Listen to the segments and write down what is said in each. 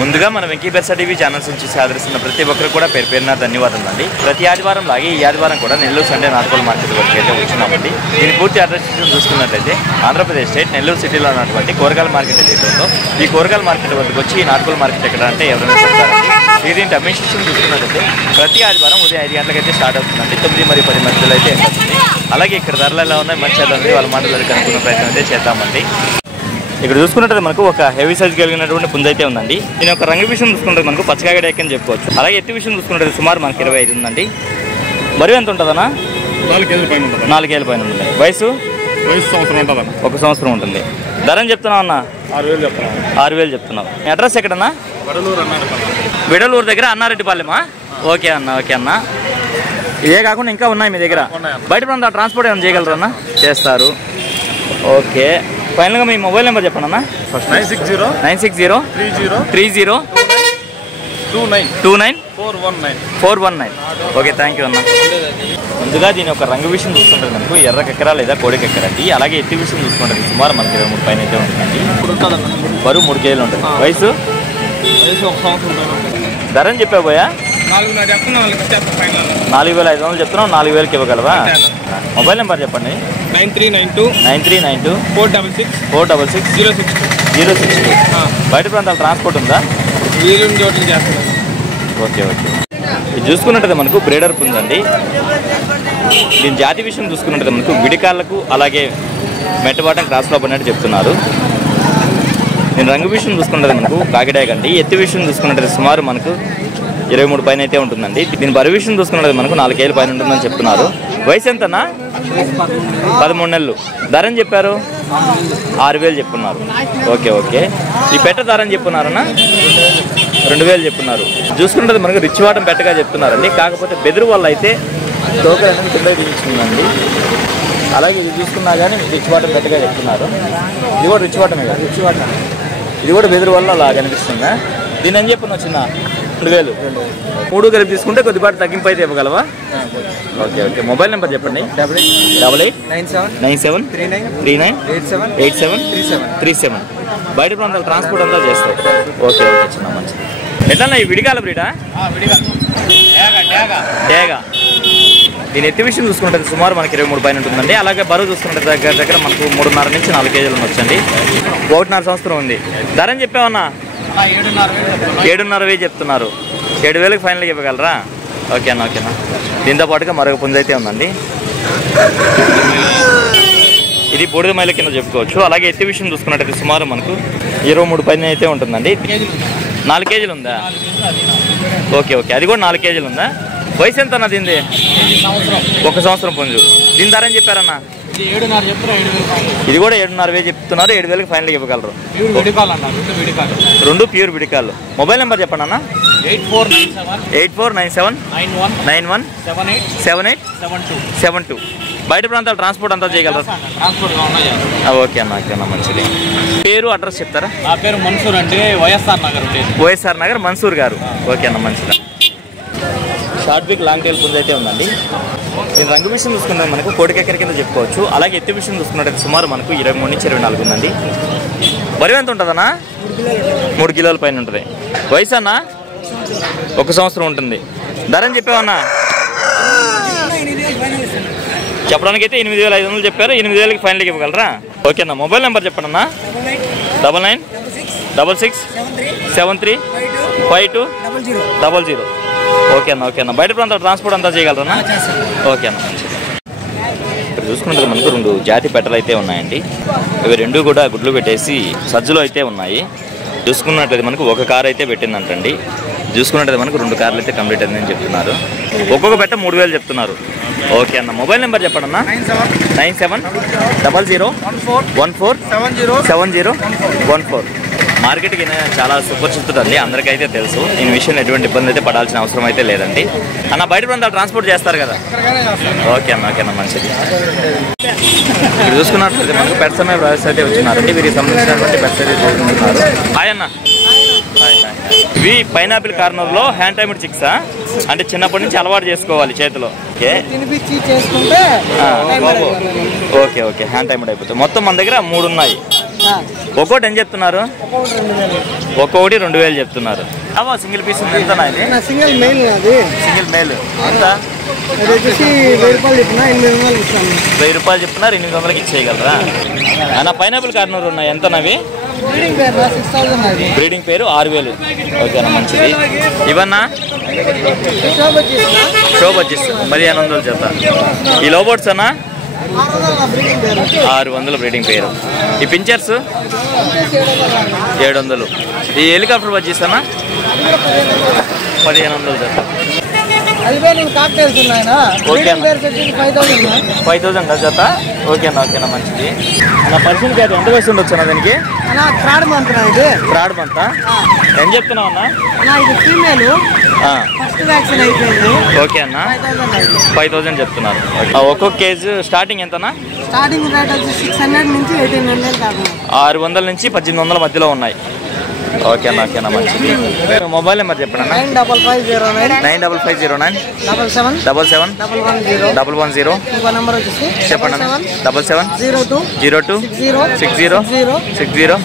ముందుగా మన Venky బెర్సా TV channels నుంచి ఆదరిస్తున్న ప్రతి ఒక్కరు కూడా పేరు పేరున ధన్యవాదాలు అండి. ప్రతి ఆదివారం లాగే ఈ ఆదివారం కూడా నెల్లూరు సండే నాటుకోళ్ల మార్కెట్ వరకు అయితే వచ్చినామండి. దీని పూర్తి అడ్రస్ చూసుకున్నట్లయితే ఆంధ్రప్రదేశ్ స్టేట్ నెల్లూరు సిటీలో ఉన్నటువంటి కూరగాయల మార్కెట్ ఏదైతే ఉందో ఈ కూరగాయల మార్కెట్ వరకు వచ్చి ఈ నాటుకోళ్ల మార్కెట్ ఎక్కడ అంటే ఎవరైనా చెప్తారండి. ఇది అడ్మినిస్ట్రేషన్ చూసుకున్నట్లయితే ప్రతి ఆదివారం ఉదయం 5 గంటలకైతే స్టార్ట్ అవుతుందండి. 9 మరియు 10 మధ్యలో అయితే వస్తుంది. అలాగే ఇక్కడ ధరలు ఎలా ఉన్నాయి, మంచి ఎలా ఉంది, వాళ్ళ మాటలు కనుక్కునే ప్రయత్నం అయితే చేద్దామండి. ఇక్కడ చూసుకున్నట్టు మనకు ఒక హెవీ సైజ్ కలిగినటువంటి పుంజ అయితే ఉందండి. దీని యొక్క రంగు విషయం చూసుకుంటే మనకు పచ్చకాగడ ఎక్కని చెప్పుకోవచ్చు. అలాగే ఎత్తి విషయం చూసుకుంటే సుమారు మనకి 25 ఉందండి. బరువు ఎంత ఉంటుందన్నా? 4 కేజీల పైన ఉంటుంది. వయసు సంవత్సరం ఉంటుందన్న. 1 సంవత్సరం ఉంటుంది. ధర అని చెప్తున్నావు అన్న? 6,000 చెప్తున్నావు. అడ్రస్ ఎక్కడన్నా? విడలూరు దగ్గర అన్నారెడ్డిపాలెమా? ఓకే అన్న, ఓకే అన్న. ఇదే కాకుండా ఇంకా ఉన్నాయి మీ దగ్గర? బయట ప్రాంతాల ట్రాన్స్పోర్ట్ ఏమైనా చేయగలరా అన్న? చేస్తారు. ఓకే, ఫైనల్గా మీ మొబైల్ నెంబర్ చెప్పండి అన్న. 9603029 ఓకే, థ్యాంక్ యూ అన్న. ముందుగా దీని యొక్క రంగు విషయం చూసుకుంటారు మనకు ఎర్ర కెక్కరా లేదా కోడి కెక్కరండి. అలాగే ఎత్తి విషయం చూసుకుంటారు సుమారు మనకి 23 పైన అయితే ఉంటుందండి. బరువు 3 కేజీలు ఉంటుంది. వయసు 1 సంవత్సరం. ధర అని చెప్పాబోయా? 4,500 చెప్తున్నావు. 4,000కి ఇవ్వగలవా? మొబైల్ నెంబర్ చెప్పండి. 9392 466 062. బయట ప్రాంతాల ట్రాన్స్పోర్ట్ ఉందా? Okay okay. ఇది చూసుకున్నట్టు మనకు బ్రీడర్ పుంజండి. దీని జాతి విషయం చూసుకున్నట్టు మనకు విడికాళ్ళకు అలాగే మెట్టబాటం క్రాస్లో పడినట్టు చెప్తున్నారు. దీని రంగు విషయం చూసుకున్నది మనకు కాకిడాయకండి. ఎత్తి విషయం చూసుకున్నట్టు సుమారు మనకు 23 పైన అయితే ఉంటుందండి. దీని బరువు విషయం చూసుకున్నది మనకు 4 కేజీల పైన ఉంటుందని చెప్తున్నారు. వయసు ఎంతనా? 13 నెలలు. ధర అని చెప్పారు? 6,000 చెప్పున్నారు. Okay okay. ఈ పెట్ట ధర అని చెప్పున్నారన్నా? 2,000 చెప్పున్నారు. చూసుకున్నది మనకు రిచ్ వాటం పెట్టగా చెప్తున్నారండి. కాకపోతే బెదురు వల్ల అయితే టోకర్ అనేది కింద దిగించుకుందండి. అలాగే ఇది చూసుకున్నా కానీ రిచ్ వాటం పెట్టగా చెప్తున్నారు. ఇది కూడా రిచ్ వాటమే కదా? రిచ్ వాటం. ఇది కూడా బెదురు వల్ల అలా కనిపిస్తుందా? దీని అని చెప్పిన వచ్చిన 2,000. 3 కలిపి తీసుకుంటే కొద్దిపాటు తగ్గింపు అయితే ఇవ్వగలవా? Okay okay. మొబైల్ నెంబర్ చెప్పండి. 8897393737 బయట ప్రాంతాలు ట్రాన్స్పోర్ట్ అంతా చేస్తారు. ఓకే ఓకే, చిన్న మంచిది. ఎట్లా ఈ విడిగాల బ్రీడా? డేగా. దీని ఎత్తి విషయం చూసుకుంటే సుమారు మనకి 23 పైన ఉంటుందండి. అలాగే బరువు చూసుకుంటే దగ్గర మనకు 3.5 నుంచి 4 కేజీలు వచ్చండి. 1.5 సంవత్సరం ఉంది. ధర అని చెప్పామన్నా? 7,500 చెప్తున్నారు. 7,000కి ఫైనల్గా ఇవ్వగలరా? ఓకేనా, ఓకేనా. దీంతో పాటుగా మరొక పుంజ అయితే ఉందండి. ఇది బూడిద మైల కింద చెప్పుకోవచ్చు. అలాగే ఎత్తి విషయం చూసుకున్నట్టయితే సుమారు మనకు 23 పైన అయితే ఉంటుందండి. 4 కేజీలు ఉందా? ఓకే ఓకే, అది కూడా 4 కేజీలు ఉందా? వయసు ఎంత అన్న దీనిది? 1 సంవత్సరం పుంజు. దీని ధర అని చెప్పారన్నా? ఇది కూడా 7,500 చెప్తున్నారు. 7,000కి ఫైనల్గా ఇవ్వగలరు. 2 ప్యూర్ విడికాళ్ళు. మొబైల్ నెంబర్ చెప్పండి అన్న. 8497917872. బయట ప్రాంతాల ట్రాన్స్పోర్ట్ అంతా చేయగలరు? ఓకే అన్న, ఓకే అన్న, మంచిది. పేరు అడ్రస్ చెప్తారా? నా పేరు మన్సూర్ అండి. వైఎస్ఆర్ నగర్ మన్సూర్ గారు. ఓకే అన్న, మంచిది. షార్ట్ బిగ్ లాంగ్ టైల్ పుంజ అయితే ఉందండి. దీని రంగు విషయం చూసుకుంటే మనకు కోడికెక్కర కింద చెప్పుకోవచ్చు. అలాగే ఎత్తి విషయం చూసుకున్నట్టు సుమారు మనకు 23 నుంచి 24 ఉందండి. బరువు ఎంత ఉంటుందన్నా? 3 కిలోల పైన ఉంటుంది. వయసు అన్న? 1 సంవత్సరం ఉంటుంది. ధర అని చెప్పావన్నా? చెప్పడానికి అయితే 8,500 చెప్పారు. 8,000కి ఫైనల్గా ఇవ్వగలరా? ఓకే అన్న. మొబైల్ నెంబర్ చెప్పండి అన్న. 9966735200. ఓకే అన్న, ఓకే అన్న. బయట ప్రాంతాల ట్రాన్స్పోర్ట్ అంతా చేయగలరా? ఓకే అన్న, మంచిది. ఇక్కడ చూసుకుంటే మనకు 2 జాతి పెట్టలు అయితే ఉన్నాయండి. ఇవి 2 కూడా గుడ్లు పెట్టేసి సజ్జలో అయితే ఉన్నాయి. చూసుకున్నట్లయితే మనకు ఒక కారు అయితే పెట్టిందంటండి. చూసుకున్నట్లయితే మనకు 2 కార్లు అయితే కంప్లీట్ అయిందని చెప్తున్నారు. ఒక్కొక్క పెట్ట 3,000 చెప్తున్నారు. ఓకే అన్న. మొబైల్ నెంబర్ చెప్పండి అన్న. 9700147014. మార్కెట్కి చాలా సుపరిచితుడు అండి, అందరికైతే తెలుసు. ఈ విషయంలో ఎటువంటి ఇబ్బంది అయితే పడాల్సిన అవసరం అయితే లేదండి. అన్న బయట ప్రాంతాలు ట్రాన్స్పోర్ట్ చేస్తారు కదా? ఓకే అన్న, ఓకే అన్న, మంచిది. ఇక్కడ చూసుకున్నట్లయితే మనకు పెట్ సమయ ప్రాసెస్ అయితే వచ్చినారండి. వీరికి సంబంధించినటువంటి పెట్స్ అయితే చూస్తున్నారు. హాయ్ అన్న. ఇవి పైనాపిల్ కార్నర్లో హ్యాండ్ టైమ్డ్ చిక్సా? అంటే చిన్నప్పటి నుంచి అలవాటు చేసుకోవాలి చేతిలో. ఓకే ఓకే, హ్యాండ్ టైమ్డ్ అయిపోతుంది. మొత్తం మన దగ్గర 3 ఉన్నాయి. ఒక్కోటి ఏం చెప్తున్నారు? ఒక్కొక్కటి 2000 చెప్తున్నారు. సింగిల్ పీస్ ఎంత? సింగిల్ మెయిల్ అది. సింగిల్ మెయిల్ ఎంత? 1000 రూపాయలు చెప్పినా 800 ఇస్తాను. 1000 రూపాయలు చెప్పినా 800కి ఇచ్చేయగలరా అన్న? పైనాపిల్ కార్నూరు ఉన్నాయి ఎంత నవి? బ్రీడింగ్ పేరు 6000. ఓకేనా, మంచిది. ఇవన్నా షోబజ్జిస్ 1500 జత. ఈ లోబోట్స్ అన్నా 600 బ్రీడింగ్ పేరు. ఈ పించర్స్ 700. ఈ హెలికాప్టర్ బజ్జీస్ అన్నా 1500 జత. 5000 జత. ఓకేనా, ఓకేనా, మంచిది. నా పర్సన్ క్యాట్ ఎంత వయసు ఉండొచ్చు అన్న దీనికి? ఫ్రాడ్ మంతా ఏం చెప్తున్నావు అన్న? ఓకే అన్న, 5000 చెప్తున్నారు. ఒక్కొక్క కేజీ స్టార్టింగ్ ఎంతనా? 600 నుంచి 1800 మధ్యలో ఉన్నాయి. ఓకేనా, ఓకేనా, మంచిది. మొబైల్ నెంబర్ చెప్పండి అన్న. 9550 77 110 చెప్పండి అన్న. 77026060.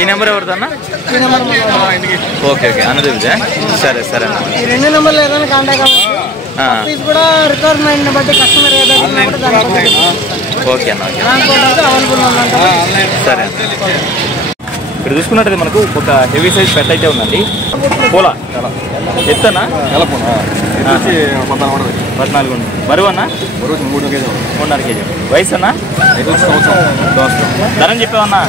ఈ నెంబర్ ఎవరిది అన్న? ఓకే, ఓకే, అనుదివిదే. సరే, సరే అన్న. ఈ 2 నెంబర్లో ఏదైనా కాంటాక్ట్ అవ్వచ్చు. కూడా రిక్వైర్మెంట్ బట్టి కస్టమర్ ఓకే అన్న, సరే అన్న. ఇక్కడ చూసుకున్నట్టు మనకు ఒక హెవీ సైజ్ పెట్ అయితే ఉందండి. పోలా ఎత్తనా? 14 బరువు అన్న? 3.5 కేజీ. వయసు అన్న? 5 సంవత్సరం. ధనం చెప్పామన్నా?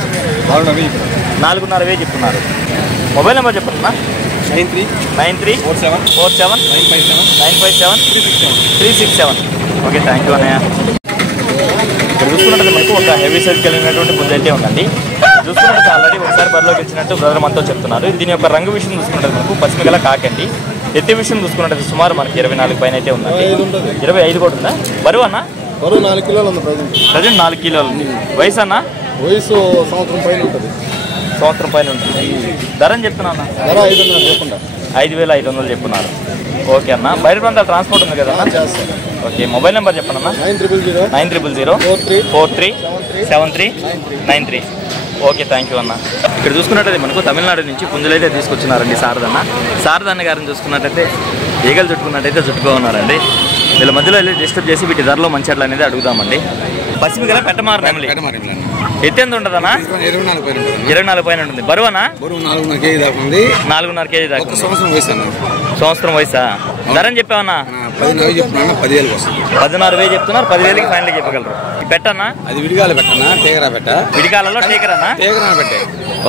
4,500 చెప్తున్నారు. మొబైల్ నెంబర్ చెప్పండి అన్న. 934747957367. ఓకే, థ్యాంక్ యూ అన్నయ్య. ఇక్కడ చూసుకున్నట్టు మనకు ఒక హెవీ సైజ్ కలిగినటువంటి బుద్ధి అయితే ఉందండి. చూసుకున్నట్టు ఆల్రెడీ ఒకసారి బరిలోకి ఇచ్చినట్టు బ్రదర్ మనతో చెప్తున్నారు. దీని యొక్క రంగు విషయం చూసుకున్నట్టు మనకు పశ్చిమ గల కాకండి. ఎత్తి విషయం చూసుకున్నట్టు సుమారు మనకి 24 పైన అయితే ఉందండి. 25 కూడా ఉందా? బరువు అన్న? 4 కిలోలు ఉంది. ప్రజెంట్ 4 కిలోలు ఉంది. వయసు అన్న? వయసు సంవత్సరం పైన ఉంటుంది. ధరని చెప్తున్నా అన్న? 5500 చెప్తున్నారు. ఓకే అన్న. బయట ప్రాంతాల ట్రాన్స్పోర్ట్ ఉంది కదా? ఓకే, మొబైల్ నెంబర్ చెప్పండి అన్న. 9000437393. ఓకే, థ్యాంక్ యూ అన్న. ఇక్కడ చూసుకున్నట్టయితే మనకు తమిళనాడు నుంచి పుంజులైతే తీసుకొచ్చినారండి శారదన్న గారిని చూసుకున్నట్టయితే ఈగలు చుట్టుకున్నట్టయితే చుట్టుకో ఉన్నారండి. వీళ్ళ మధ్యలో వెళ్ళి డిస్టర్బ్ చేసి వీటి ధరలో మంచి అట్లా అనేది అడుగుదామండి. పశ్చిమ గల పెట్టమారు నెమలి ఎత్తు ఎంత ఉంటుంది అన్న? 24 పైన ఉంటుంది. బరువునా? 4.5 కేజీ దాకా ఉంది. 4.5 కేజీ దాకా. సంవత్సరం వయసా? ధరని చెప్పావన్నా? 16,000 చెప్తున్నారు. 10,000కి ఫైనల్ చెప్పగలరు. పెట్టన్నా? అది విడిగాల పెట్టనా? టేకరా పెట్ట. విడిగాలలో టేకరానా? టేకరా పెట్టే.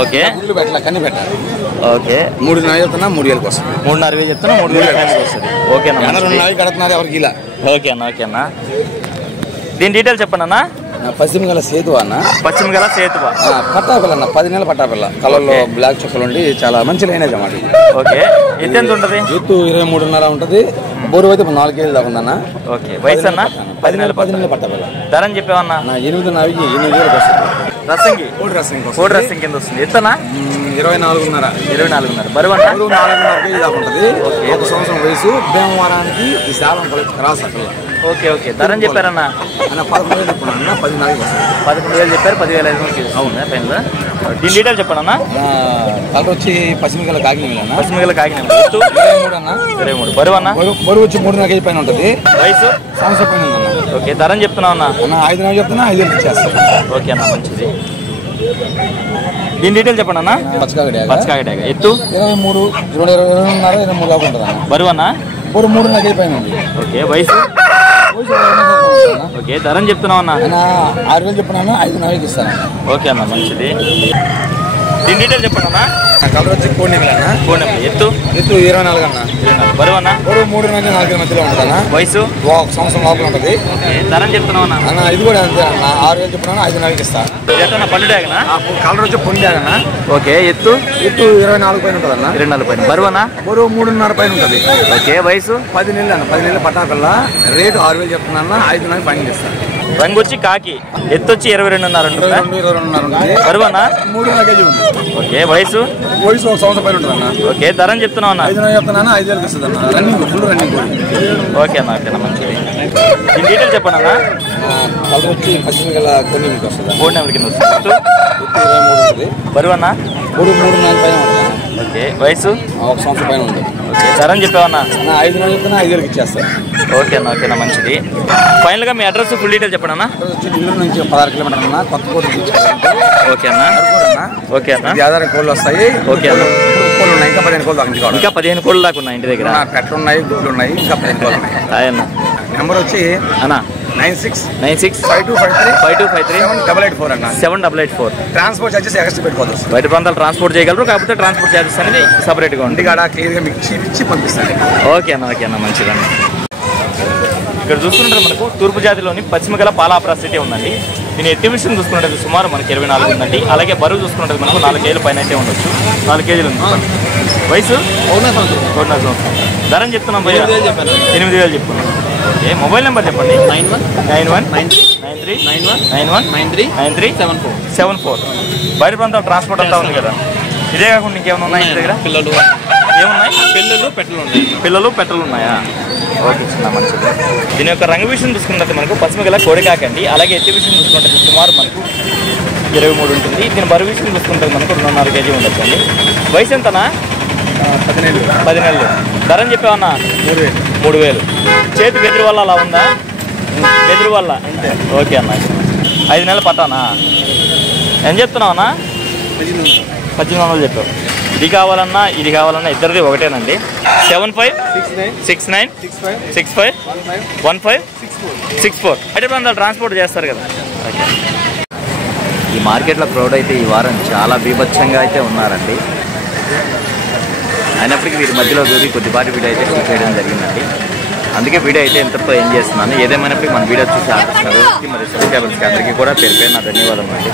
ఓకే, గుడ్లు పెట్టాల కన్ని పెట్ట. ఓకే, 3,500 చెప్తున్నా 3,000కి వస్తుంది. 3,500 చెప్తున్నా 3,000 ఫైనల్కి వస్తుంది. ఓకేనా, కడుతున్నారు ఎవరికి ఇలా. ఓకే అన్న, ఓకే అన్న. దీని డీటెయిల్స్ చెప్పండి అన్న. పశ్చిమ గల సేతువ అన్న. పట్టాపిల్ల అన్న, 10 నెలల పట్టాపిల్ల. కలర్లో బ్లాక్ చుక్కలు ఉండి చాలా మంచి లైనేజ్ అన్నమాట. ఓకే, ఎత్తు ఎంత ఉంటుంది? ఎత్తు 23.5 ఉంటుంది. బోరు అయితే 4 కేజీలు దాకా ఉందన్న. ఓకే, వయసు అన్న? 10 నెలల పట్టాపిల్ల. ధరని చెప్పావన్నా? 8,000 వస్తుంది. రసంగి కోడి రసంగి కింద వస్తుంది. ఎత్తనా? 24.5. బరువు అన్న? 4.5 కేజీ దాకా ఉంటుంది. 1 సంవత్సరం వయసు. భీమవరానికి ఈ శాలం క్రాస్ అక్కడ. ఓకే, ఓకే, ధరని చెప్పారన్నా? 11,000 చెప్పుకున్నా. 11,000 చెప్పారు. 10,500 అవునా ఫైనల్? దీని డీటెయిల్ చెప్పండి అన్న. కలర్ వచ్చి పశ్చిమ గల కాకినాడ. ఎత్తు 23. బరువు అన్న? బరువు వచ్చి 3.5 కేజీ పైన ఉంటుంది. వయసు? సంవత్సరం పైన ఉందన్న. ఓకే, ధరని చెప్తున్నావు అన్న? 5,000 చెప్తున్నా 5,000 ఇచ్చేస్తాను. ఓకే అన్న, మంచిది. దీని డీటెయిల్ చెప్పండి అన్న. పచ్చకాగడ. ఎత్తు 23, 22 దాకా ఉంటుంది అన్న. బరువు అన్న? బరువు 3.5 కేజీ పైన ఉంది. ఓకే, వయసు? ఓకే, ధరని చెప్తున్నావు అన్న? 6,000 చెప్తున్నాను. 5,000 ఇస్తాను. ఓకే అన్న, మంచిది. దీని డీటెయిల్ చెప్పండి అన్న. కలర్ వచ్చి కోడి నెమలి. ఎత్తు 24 అన్న. బరువు అన్న? బరువు 3-4 మధ్యలో ఉంటుంది అన్న. వయసు? 1 సంవత్సరం లోపల ఉంటుంది. ధరని చెప్తున్నావు అన్న? ఇది కూడా అంతే అన్న. 6,000 చెప్తున్నాను. 5,000 ఇస్తాను. పండు డ్యాగనా? కలర్ వచ్చి పొండి డ్యాగనా. ఓకే, ఎత్తు? 24 పైన ఉంటుంది అన్న. 24 పైన. బరువు అన్న? బరువు 3.5 పైన ఉంటుంది. ఓకే, వయసు? 10 నెలలు అన్న. 10 నెలల పట్టాపిల్ల. రేటు 6,000 చెప్తున్నా. 5,000 ఫైనల్ ఇస్తాను. రంగు వచ్చి కాకి, ఎత్తు వచ్చి 22.5 ఉంటుంది. 22.5 ఉంటుంది. బరువన్నా 3.5 కేజీ ఉంది. ఓకే. వయసు 1 సంవత్సరం పైన ఉంటుంది అన్న. ఓకే. ధరని చెప్తున్నావు అన్న? 5 చెప్తున్నా, 5 వేలకు వస్తుంది అన్న. Running full running. ఓకే అన్న, ఓకేనా, మంచిది. దీని డీటెయిల్ చెప్పండి అన్న. కలర్ వచ్చి పశ్చిమ గల కొన్ని వస్తుంది. 3 నెలల కింద వస్తుంది. 23 ఉంటుంది. బరువన్నా 3.4 పైన ఉంటుంది. ఓకే. వయసు 1 సంవత్సరం పైన ఉంటుంది. ఓకే. ధరని చెప్పావన్నా? 5 చెప్తున్నా, 5 వేలకు ఇచ్చేస్తారు. ఓకే అన్న, ఓకేనా, మంచిది. ఫైనల్గా మీ అడ్రస్ ఫుల్ డీటెయిల్ చెప్పండి అన్న. నెల్లూరు నుంచి 16 కిలోమీటర్లు అన్న. కొత్తకోట ఓకే అన్న. ఓకే అన్న. ఆధార కోళ్ళు వస్తాయి. ఓకే అన్న. కోళ్ళు ఉన్నాయి. ఇంకా 15 కోళ్ళు దాకా. ఇంకా 15 కోళ్ళు దాకా ఉన్నాయి ఇంటి దగ్గర. పెట్టలు ఉన్నాయి, గుడ్లు ఉన్నాయి. ఇంకా 15 కోళ్ళు ఉన్నాయి. అన్న నెంబర్ వచ్చి అన్న 965253 5253 7884 అన్న. 7884. ట్రాన్స్పోర్ట్ చార్జెస్ ఎక్స్ట్రా పెట్టుకోవచ్చు. బయట ప్రాంతాలు ట్రాన్స్పోర్ట్ చేయగలరు, కాకపోతే ట్రాన్స్పోర్ట్ చార్జెస్ అనేది సపరేట్గా ఉంటుంది. ఇంటికాడ క్లియర్గా మీకు ఇచ్చి పంపిస్తాను. ఓకే అన్న, ఓకే అన్న, మంచిదండి. ఇక్కడ చూసుకుంటే మనకు తూర్పు జాతిలోని పశ్చిమ గల పాలాపుర సిటీ ఉందండి. దీని ఎట్టివిషన్ చూసుకున్నట్టు సుమారు మనకి 24 ఉందండి. అలాగే బరువు చూసుకున్నట్టు మనకు 4 కేజీల పైన అయితే ఉండొచ్చు. 4 కేజీలు ఉంది. వయసు 1 సంవత్సరం. ధరని చెప్తున్నాం భయ్య? 8,000 చెప్తున్నాం. ఓకే. మొబైల్ నెంబర్ చెప్పండి. 9193919374. బయట ప్రాంతం ట్రాన్స్పోర్ట్ అంతా ఉంది కదా. ఇదే కాకుండా ఇంకేమైనా ఉన్నాయి ఇంటి దగ్గర? పిల్లలు ఏమున్నాయి? పిల్లలు పెట్టలు ఉన్నాయా? ఓకే, చిన్న మంచిది. దీని యొక్క రంగు విషయం చూసుకున్నట్టు మనకు పశ్చిమ గల కోడికాక అండి. అలాగే ఎత్తి విషయం చూసుకున్నట్టు సుమారు మనకు 23 ఉంటుంది. దీని బరువు విషయం చూసుకుంటే మనకు 2.5 కేజీ ఉండొచ్చు అండి. వయసు ఎంతనా? 10 నెలలు. ధరని చెప్పావన్నా? 3,000. చేతి బెదిరి వల్ల అలా ఉందా? బెదిరి వల్ల. ఓకే అన్న. 5 నెలల పట్టానా? ఏం చెప్తున్నావు అన్న? 1800 చెప్పావు. ఇది కావాలన్నా ఇది కావాలన్నా ఇద్దరిది ఒకటేనండి. 7569651564. బయట ప్రాంతాలు ట్రాన్స్పోర్ట్ చేస్తారు కదా. ఓకే. ఈ మార్కెట్లో క్రౌడ్ అయితే ఈ వారం చాలా బీభత్సంగా అయితే ఉన్నారండి. అయినప్పటికీ వీరి మధ్యలో దూరి కొద్దిపాటి వీడియో అయితే షూట్ చేయడం జరిగిందండి. అందుకే వీడియో అయితే ఎంతతో ఏం చేస్తున్నాను. ఏదేమైనప్పటికీ మన వీడియో చూసి ఆశిస్తున్నారు. మరి సబ్స్క్రైబర్స్కి అందరికీ కూడా పేరు పేరు నా ధన్యవాదాలు అండి.